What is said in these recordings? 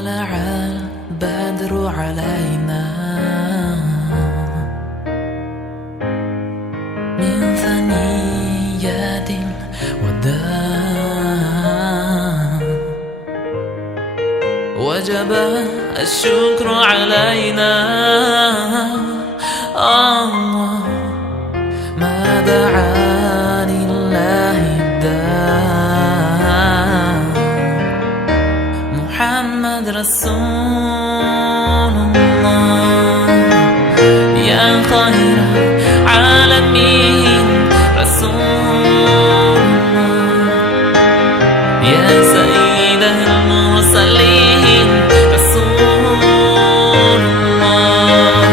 طلع البدر علينا من ثنيات الوداع، وجب الشكر علينا ما دعا لله الداع. محمد رسول الله يا خير عالمين، رسول الله يا سيد المرسلين، رسول الله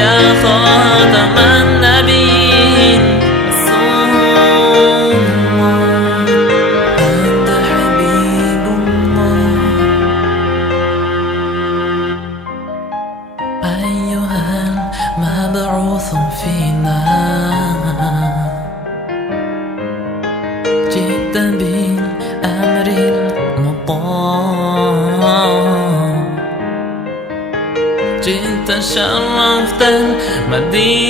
يا خاتم النبيين، رسول الله أنت حبيب الله. أيها المبعوث فينا جئت بالأمر المطاع، جئت شرفت المدينة،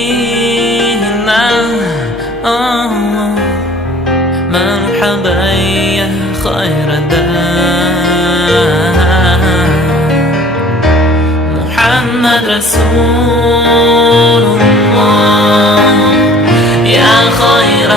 مرحبا يا خير داع. محمد رسول الله يا خير